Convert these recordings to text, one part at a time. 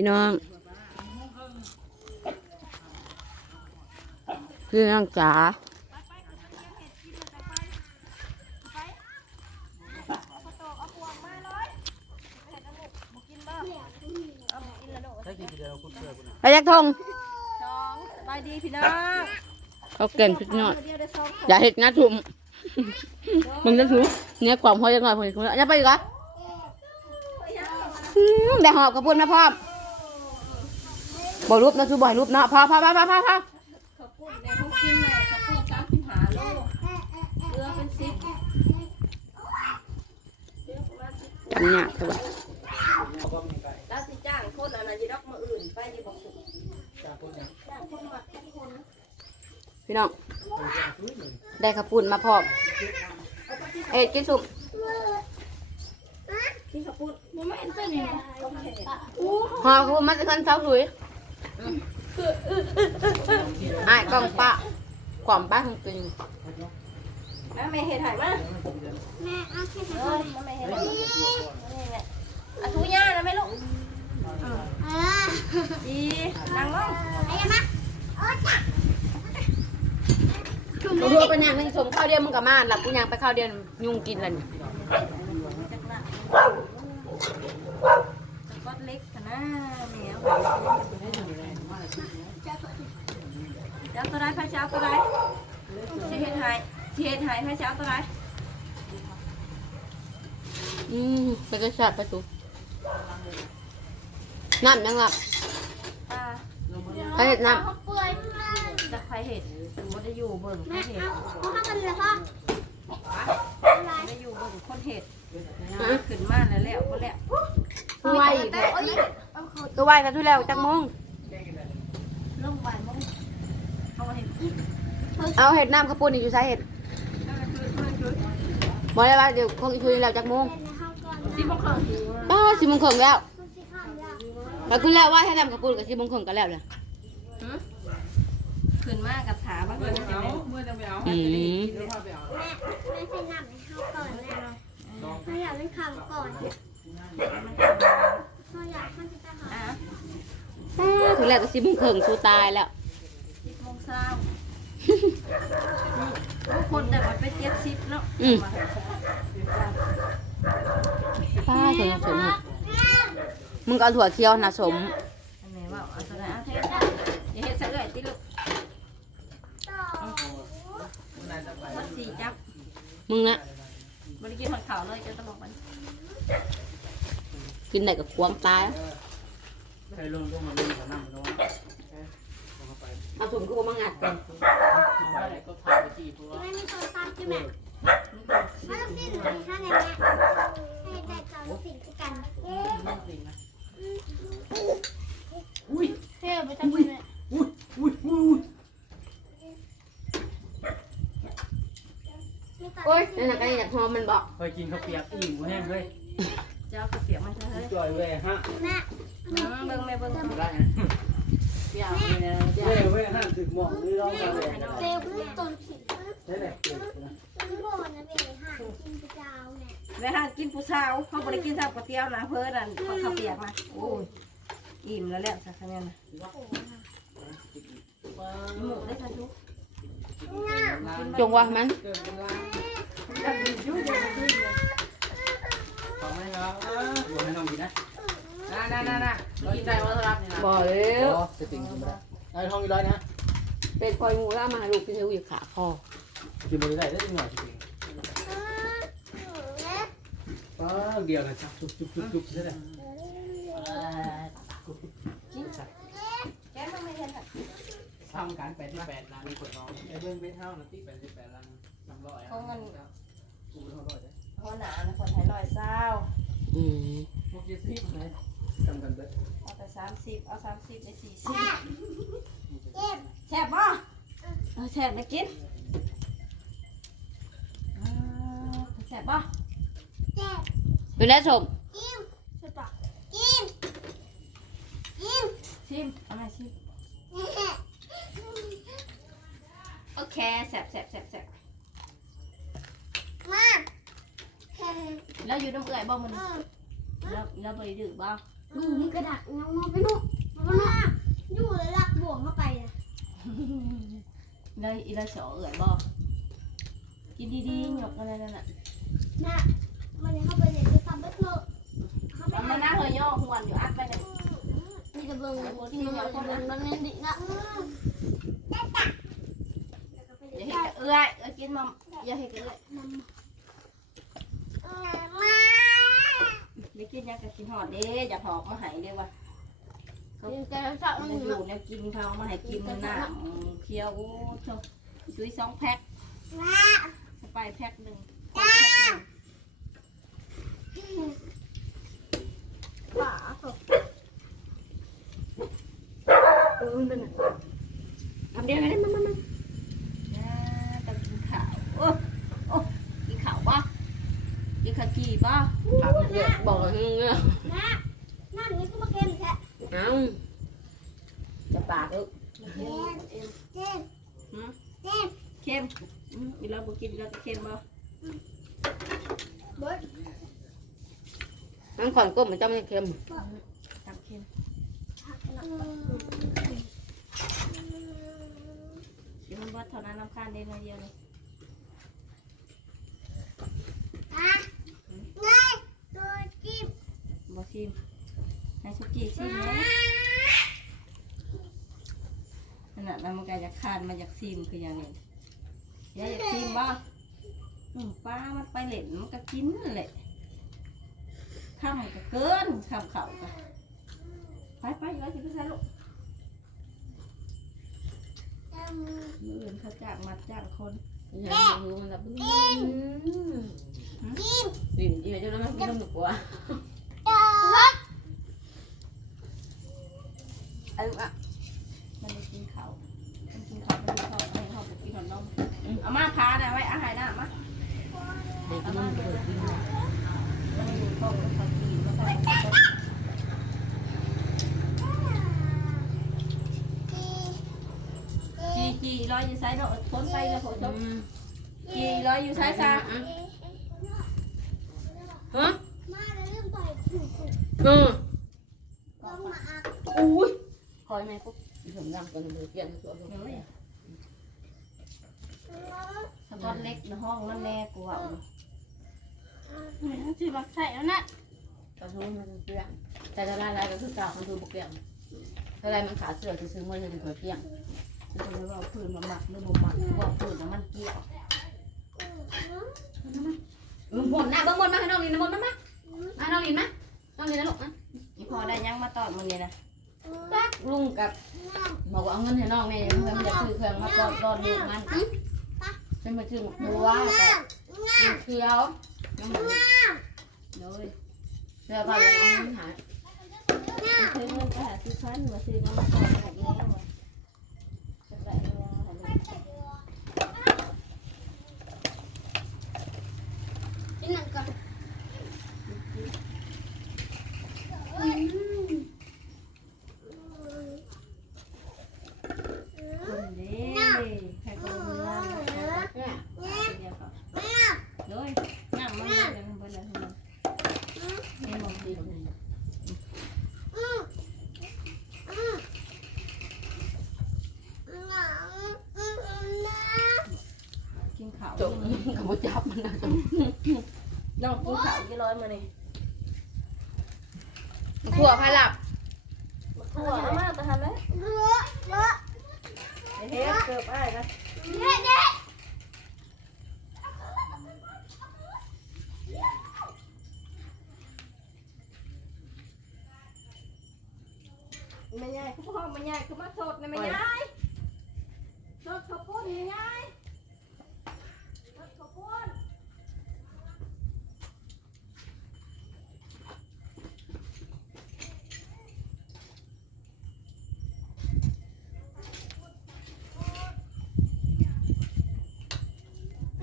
พี่น้องพี่น้องจ๋าไปยักทงสองสบายดีพี่น้องเขาเก่งพี่น้องอย่าเห็ดนะทุ่มมึงจะถูเนี่ยความพอยังไงผมคุณอย่าไปอีกเหรออืมได้หอบกระปุนนะพ่อม บ่รูปนะชูบ่อยรูปนะพอพอพอพอพอพอขอบคุณในพวกกินเลยขอบคุณสามสิบห้าโลเรือเป็นสิบจำเนี่ยสบายแล้วสิจ้างคนอะไรยีดอกมาอื่นไปดีบอกสุดจ้างคนมาทุกคนพี่น้องได้กระปุนมาพร้อมเอ็ดกินสุกที่เขาพูดมันไม่เห็นเส้นเลยหอกระปุนมาจะคันเช้าถุย ไอ้ายกล้องป้าความป้าของจริงอะแม่เห็ดหายมาแม่เอาแค่เออแม่เห็ดหายนี่แหละอะทุย่านะแม่ลูกดีนั่งลงมึงรู้ปะเนี่ยมึงสมข้าวเดียวมึงกับมาหลับกูยังไปข้าวเดียวยุงกินเลยนี่ก็เล็กนะแมวเจ้าตัวไรพระเจ้าตัวไรสิเห็ดหายสิเห็ดหายพระเจ้าตัวไรอืมไปกระชับไปสุน้ำยังหลับป้าใครเห็ดน้จะใครเห็ดบ่ได้อยู่เบิ่งใครเห็ดบ่ได้อยู่เบิ่งคนเห็ดำฮะขึ้นมาแล้วแล้วบ่แล้ว คือไหวอีกแล้วคือไหวกันทุแล้วจักโมง ลงบ้านบ่เอามาเห็ด เอาเห็ดน้ำข้าวปุ้นอีกอยู่ใส่เห็ดบอกเลยว่าเดี๋ยวคงอีกคืนแล้วจักโมงสิบ่เข้าป้าสิโมงครึ่งแล้วไปคุณแล้วว่าให้น้ำข้าวปุ้นกับสิโมงครึ่งกันแล้วเลยขึ้นมากับถาบ้างเพิ่นเห็นไหมอืมแม่ไม่ใส่น้ำให้เขาก่อนแม่เขาอยากเล่นข่าวก่อนเขาอยากเขาจะไปหาอะป้าถึงแล้วก็สิโมงครึ่งสู้ตายแล้ว10โมงเช้า คนแต่มันไป70เนาะอืม ป้าถึงสมมึงก็เอาถั่วเคี้ยวนะสม อันไหนว่าเอาตัวไหนเอาเทอย่าเฮ็ดซะเอ้ยติลูกมันสีจับมึงนะบ่ได้กินหอดข้าวเลยจะตลกมันกินได้กับควงตายใครลงลงมาลงกับน้ำมันว่าเอาสมกูมางัดก่อน ว่าอะไรก็ถ่ายไปจีบว่า แม่มี โทรศัพท์ใช่ไหมถ้าสิ้นเลยถ้าในแม่ให้แต่เจ้าสิ่งที่กันอุ้ยเฮ้ยไปทำอะไรอุ้ยอุ้ยอุ้ยโอ้ยนั่นน่ะก็อยากหอมมันบอกเคยกินข้าวเปียกอิ่มแห้งเลยจะเอากระเปียกมาใช่ไหมจ่อยเว้ยฮะแม่เบิ่งแม่เบิ่งได้ไงเดี๋ยวนี่นะเดี๋ยวเว้ยเว้ยฮะถึงหมอกนี่ร้องกันเลยเร็วพูดตนผิดใช่แหละคุณโบนะเบย์ห่างกินกระเจ้าเนี่ยแม่หากินผู้สาวเขาบ่ได้กินซ้ำก๋วยเตี๋ยวนะเพิ่นนั่นเขาข้าวเปียกนะโอ้ยอิ่มแล้วแหละสักคะแนนนะหมูได้ทันทุกจงว่ามันขอไม่ครับรวมให้น้องกินนะน่าน่าน่าน่ากินได้ว่ารับนี่นะบอกเลยจะติ่งกินได้ได้ทองอีร้อยนะ เป็นพลอยงูแล้วเอามาให้ลูกพี่เทวอยู่ขาคอ กินบริได้ได้จริงหน่อยจริงป้าเกี่ยวกันจุ๊บจุ๊บจุ๊บจุ๊บใช่ไหมแกมันไม่เห็นค่ะทำการแปดแปดล้านมีคนน้องไอ้เบิ้งเป็นเท่านะที่แปดแปดล้านสามร้อยเขาเงินกูเท่าร้อยเลยเขาหนานคนไทยร้อยเศร้าอืมพวกเจสซี่ไหนทำกันเด้อเอาไปสามสิบเอาสามสิบได้สี่สิบแซ่บป่ะเออแซ่บนะกิน แสบปะดูแลชมจิ้มช่ปะชิมเอะไรชิมโอเคแสบแสบแสบแสบมาแล้วอยู่ต้งเอ่อยบ้างมันแล้วแล้วไปดื้อบ่กูมีกระดาษงอไปนูนมว้าอยู่แล้วลักบ่วงเข้าไปนะเลยอีละสอเอื่อยบ่กินดีๆหยกอะไรนั่นแหละ น่ะมันเข้าไปในที่ทำบัตรเนอะเข้าไปมันมานั่งเฮยย่อหวนอยู่อัดไปเนี่ยนี่กระเบื้องที่มันกระเบื้องนั่นนี่ดินะอย่าเห็นกับเอื้อยเอื้อยกินมาอย่าเห็นกับเอื้อยมาไม่กินยังกับกินหอดเด้อย่าหอกมาใหายเด้ว่ะกินแต่ละสักมันนึงอยู่เนี่ยกินเขามาให้กินน้ำเคี้ยวโอ้โชช่วยสองแพ็คสไปแพ็คหนึ่ง ป่าเออมันเป็นอะทำเดียวกันได้มามามาอ่าต้องกินข้าวโอ้โอ้กินข้าวป่ะกินข้าวจีป่ะถามเยอะบอกเงือกนะนั่นนี่ก็มาเกมแค่เอ้าจะปากเออเจ็บเจ็บเจ็บเค็มอืมอีเราบุกินเราเค็มป่ะเบิร์ด นั่งก่อนก้มมันจะไม่เค็มตับเค็มเดี๋ยวมันว่าเท่านั้นน้ำข้านได้น้อยเดียวเลยอะเลยตัวจิ้มบ่ชิมให้สุกี้ชิมไหมขนาดนั้นมันก็อยากคานมาอยากชิมคืออย่างนี้อยากอยากชิมบ่อืมป้ามันไปเล่นมันก็กินนั่นแหละ ข้ามมันก็เกินข้ามเขาก็ไปไปไว้สิพี่ชายลูกมืออื่นเขาจ้างมาจ้างคนอยากรู้มันแบบดิ่มจีบจะแล้วมันกินนมหนุกกว่าไอ้ลูกอะมันได้กินเขาวมันกินเขาวมันกินเขาวให้เขาไปกินขนมเอามาพานะไว้อาหารนะมาเด็กกินนมก็เลยกินนะมันอยู่โต๊ะแล้วเขากินแล้วก็ จีจีร้อยอยู่ไซด์เนาะพ้นไปแล้วผมชมอืมจีร้อยอยู่ไซด์ซะฮะมาแล้วเริ่มต่อยถูกถูกเออต้องมาอักอุ้ยคอยแม่ปุ๊บผมดำกันเลยเปลี่ยนตัวเดี๋ยวเลยสกอตเล็กในห้องนั่นแน่กว่าสิบักใส่แล้วนะกระทู้มันเปลี่ยนแต่จะลายลายก็คือเก่ามันดูเปลี่ยนอะไรมันขาเสือจะซื้อมือจะถึงเปลี่ยนจะเป็นว่าพื้นมาหมักหรือบ่หมักว่าพื้นน้ำมันเกี่ยวมึงบ่นนะเบิ้งบนมาให้น้องลินนะบนมามามาน้องลินมาน้องลินนะลูกนะอีพอได้ยังมาตอดมันเนี่ยนะตักลุงกับบอกว่าเอาเงินให้น้องแม่เพื่อนมันจะซื้อเครื่องมาตอนตอนลูกมันเป็นมาซื้อหมกบัวกับ เขียวน้ำมันเดี๋ยวเลยเสื้อผ้าเอาเงินหาซื้อเงินไปหาซื้อพันมาซื้อน้ำมันตอดแบบนี้มาจะได้เงินให้ลูกกินหนังก่อนคนเด้ใครคนเมือง เนี่ย เดียวก็เลยงามมากเลยเบิ่งเลยเบิ่งเห็นบ่ ดีตรงไหน กินข้าว จบกับบุจับมันนะ น้องกินข้าวกี่ร้อยมานี่ ขัวพายหลับ ถั่วมากแต่ทำแล้ว เฮ้ยเกือบอ้ายนะไม่ใหญ่คือพ่อไม่ใหญ่คือมาสดนะไม่ใหญ่สดข้าวปุ้นไม่ใหญ่สดข้าวปุ้น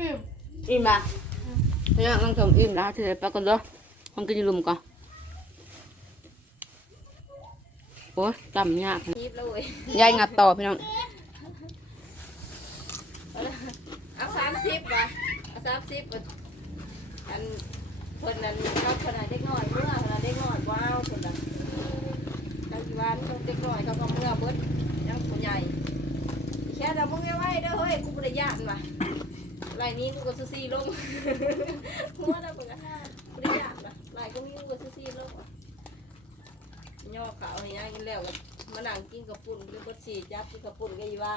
อิ่มป่ะเนี่ยต้องชมอิ่มแล้วเธอไปก่อนเด้อห้องกินลุมก่อนโอ้ยจำยากยิบเลยยายงัดต่อพี่น้องเอาสามสิบว่ะเอาสามสิบว่ะอันคนนั้นเขาคนนั้นเด็กน้อยเมื่อคนนั้นเด็กน้อยว้าวคนนั้นเขาที่บ้านเขาเด็กน้อยเขาก็เมื่อเบิดยังผู้ใหญ่แค่เรามึงไม่ไหวเด้อเฮ้ยญาตว่ะ ลายนี้กูก็ซื้อซีลงหัวเราเปิดบริญาตว่ะลายก็มีกูก็ซื้อซีลงว่ะย่อขาวให้ย่างกินแล้วก็มานั่งกินกระปุ่นหรือกระสีจับกินกระปุ่นก็อีว่า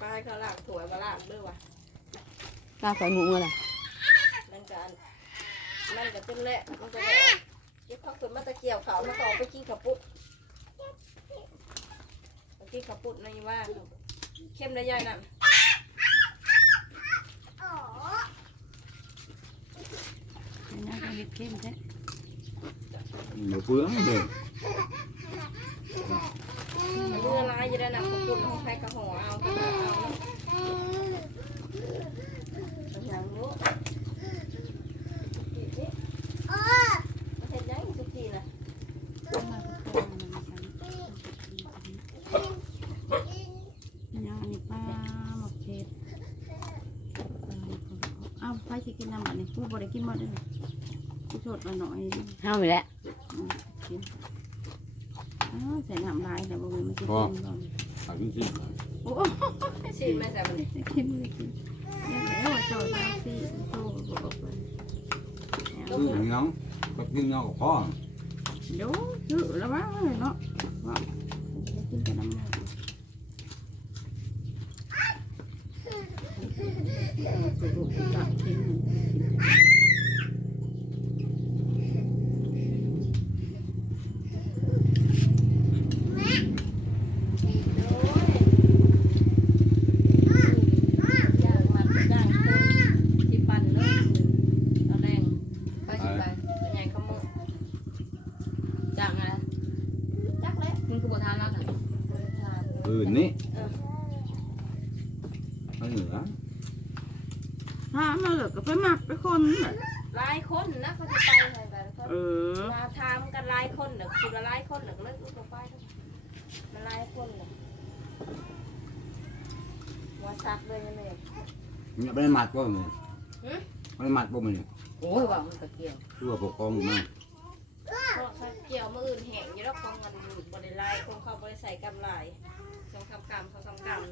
ปลายเขาลากถั่วมาลากด้วยว่ะตาฝอยหมูเมื่อไหร่นั่นกันนั่นก็จนแหละมันก็ได้เก็บข้าวขึ้นมาตะเกียวเขามาต่อไปกินกระปุกไปกินกระปุกนั่นอีว่าเข้มได้ใหญ่นั่น อ๋อ น่าจะเห็ดเข้มแท้ Mà phương rồi เมื่อลายจะได้นำกระปุกของใครกระห่อเอากระห่อเอาอย่างรู้สุกี้นี่ เออ ประเทศยังสุกี้นะ ยังอันนี้ป้าหมกเห็ดอ้าวไปสิกินน้ำอันนี้กู บ่ได้กินหมดเลยกูสดมาหน่อยห้ามไปแล้วกินอ้าวใส่น้ำลายแต่บ่มีมันสิกินก่อน À cái gì โอ้ชิมไหมจ๊ะมันยกินไม่กินยังแล้วว่าโจทย์มาสิโตบอกไป Cứ thằng ngóng Bắt kinh nhau khó เดี๋ยวซื้อแล้วว่าเนาะว่ากิ อ้ยย่างมันย่างคนที่ปั่นเลยตอนแรง ไปสิไป เป็นไงขโมย จังไง จักแล้ว มันคือ บททานมากเลยบริษัท Ừ nè Nó nữa ถ้ามาเหลือก็ไปหมักไปคนน่ะหลายคนนะเขาจะไปไหนกันเขาเออมาทำกันหลายคนเด็กคือละหลายคนเด็กเลิกลูกไปทั้งมันหลายคนเด็กมาซักเลยนี่เลย Nhà bên mặt của mình Hử? Bên mặt của mình โอ้ยว่ามันตะเกียบ Cứ vào bộ con mà เพราะเขาเกี่ยวมืออื่นแห้งอยู่แล้วของมันบริไลคงเขาบริใส่กำไรสองคำกำเขาสองกำ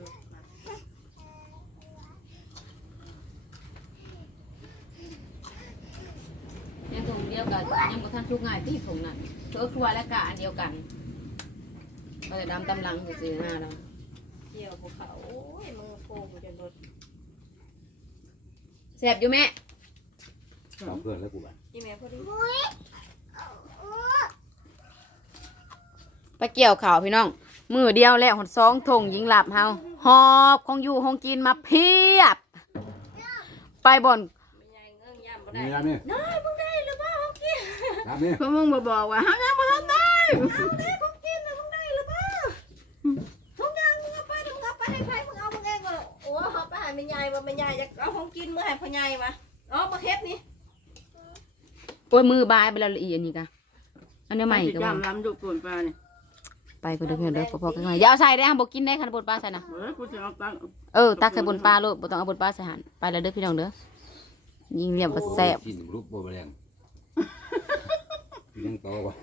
ยังถุงเดียวกันยังบ่ทันทุกง่ายที่ถุงนั้นเธอครัวและกะอันเดียวกัน ก็จะดำตำลังสิหน้าเราเกี่ยวภูเขาโอ้ยมือโป่งจนรถแซ่บอยู่แม่ Đọc cửa lấy của bạn อีเมลพอดีไปเกี่ยวข่าวพี่น้อง มือเดียวแล้วหดสองทงยิงหลับเฮาหอบของอยู่ของกินมาเพียบ ไปบ่อนไม่ใหญ่เงื่อนย่ำบ่ได้ Đi làm đi น้อย น Làm đi เพราะมึงบ่บอกว่าเฮายังบ่ทันได้เขากินนะมึงได้หรือเปล่าทุกอย่างมึงเอาไปมึงเอาไปให้ใครมึงเอามึงเองก็โอ้เขาไปหาแม่ใหญ่ว่าแม่ใหญ่จะเอาของกินเมื่อให้พ่อใหญ่มาอ๋อมาเฮ็ดนี่โอ้ยมือบายไปแล้วละเอียดนี่กะอันนี้ใหม่ก็ก็ว่าลำดุปนปลาเนี่ยไปก็เด้อเพื่อนเด้อพอๆกันใหม่อย่าเอาใส่ได้ห้ามบ่กินได้คันบนปลาใส่นะเออกูจะเอาตังค์เออตักใส่บนปลาโลดบ่ต้องเอาบนปลาใส่หันไปแล้วเด้อพี่น้องเด้อยิงเรียบบ่แซ่บ 你能搞我吧？